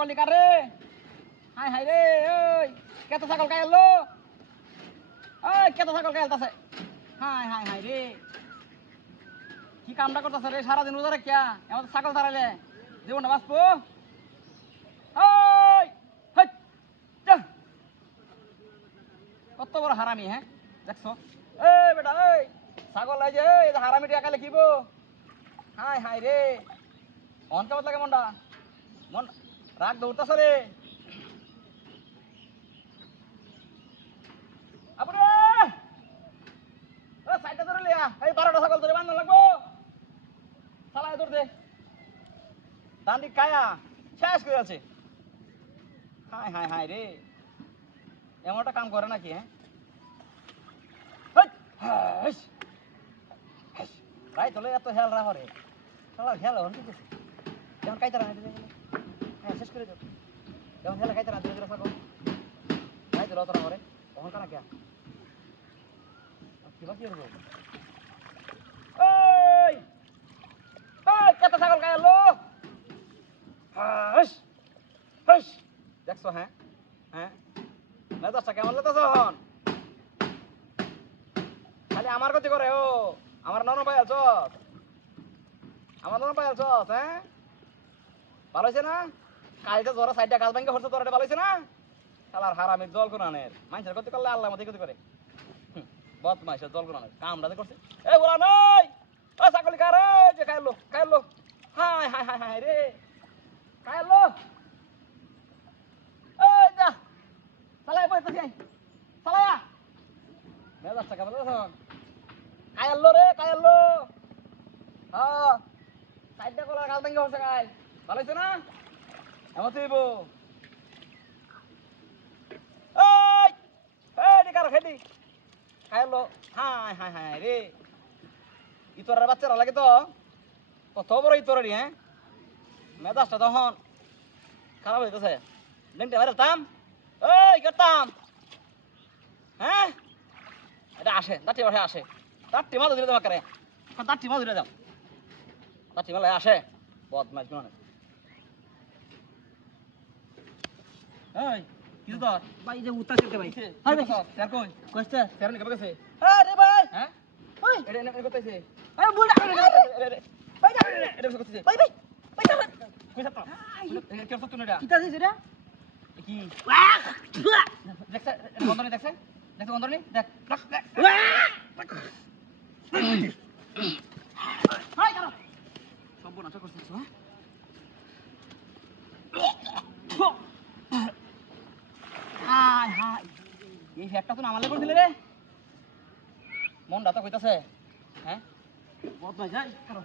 ছাগল নিকার রে high high রে ওই কেতো ছাগল কাই এলো ওই কেতো ছাগল কাই এলতাছে হাই হাই হাই রে কি কামটা করতেছে রে সারাদিন রোজা রাখিয়া এমন ছাগল ছাড়াইলে জীবনটা বাঁচবো ওই হেই, যা। কত বড় হারামি হ্যাঁ দেখছো এই বেটা এই ছাগল এই যে এই হারামিটি একালে কিব হাই হাই রে অন্তর লাগে মনটা মন রাগ দৌড়তেছে রে আপনি সাইডটা ধরে লিয়া এই 12টা ছাগল ধরে বান্ধা লাগবো চালাই ধর দে ডান্ডি কায়া শেষ করে আছে হাই হাই হাই রে এমনটা কাম করে নাকি হ্যাঁ রাই তোলে এত হেল রাহ রে সবার হেল হন কি কিছু যেমন কাইতে রাখা দিলে হ্যাঁ শেষ করে দাও যেমন হেলে কাইতে রাখা দিলে থাকো রাই তোলে অত রাহ রে কখন কানা কে কি বাকি করবো ওই ওই কত ছাগল গায়ে লো হাস হাস দেখছো হ্যাঁ হ্যাঁ মেজাজটা কেমন লাগতেছে হন খালি আমার গতি করে ও আমার নন ভাই আছ আমার নন ভাই আছ হ্যাঁ ভালো হয়েছে না কালকে জোরা সাইডটা গাছ ভাঙ্গে হচ্ছে তোরা ভালো হয়েছে না শালার হারামির জল কোরআনের মানুষের গতি করলে আল্লাহ মতো গতি করে বদমাইশের জল কোরআনের কামড়াতে করছে এই বলা নই ও ছাগলি কারে যে খাইলো হাই হাই হাই হাই রে খাইলো এই যা চালাই বইতেছি চালায়া মেজাজটা কেমন দেখুন কায়াল্লো রে কায়াল্লো হ্যাঁ সাইডটা কলার গাছ ভেঙে হচ্ছে গাই ভালো হয়েছে না এমন তুইব এই এই কারো খেলি কায়াল্লো হাই হাই হাই রে ইতরের বাচ্চারা লাগে তো কত বড় ইতরেরই হ্যাঁ মেজাজটা তখন খারাপ হইতেছে লেনটে বাইরে তাম এই করতাম হ্যাঁ এটা আসে দাঁটি বাসে আসে দাঁটি মাঝে ধরে দেওয়া করে দাঁটি মাঝে ধরে দাও দাঁটি মেলায় আসে বদমাইশ গুলো এই কিছু তো ভাই যে উত্তাস করতে ভাই হাই ভাই স্যার কই কষ্ট স্যার নে কেমন গেছে আরে ভাই হ্যাঁ ওই এটা এনে করতেছে আরে বুড়া ভাই যা এটা করতেছে ভাই ভাই ভাই যা কই সব কি করছ তুই এটা কিটা দিছ রে কি দেখছ বন্ধ নি দেখছ দেখছ বন্ধ নি দেখ দেখ হাই করো সব বনা করছিস হ্যাঁ হাই হাই এই ফ্যাক্টটা তো নামালে করে দিলে রে মনটা তো কইতাছে হ্যাঁ বদমাইশ যাই করো